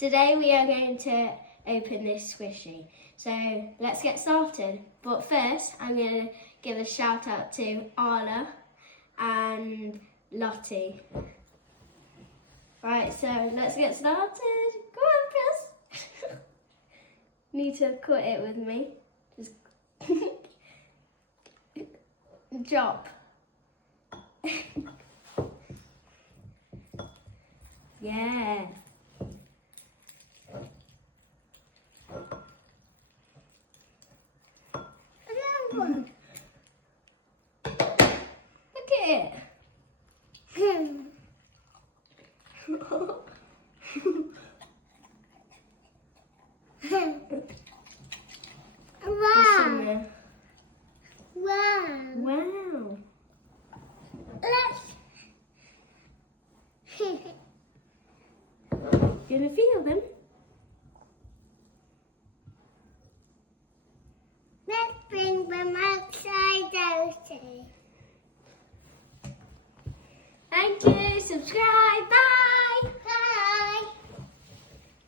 Today we are going to open this squishy. So let's get started. But first I'm going to give a shout out to Arla and Lottie. Right, so let's get started. Go on, Chris. Need to cut it with me. Just drop. Yeah. Another one. Look at it. Wow. Wow. Wow. Let's Gonna feel them? bring them outside out. Thank you. Subscribe. Bye.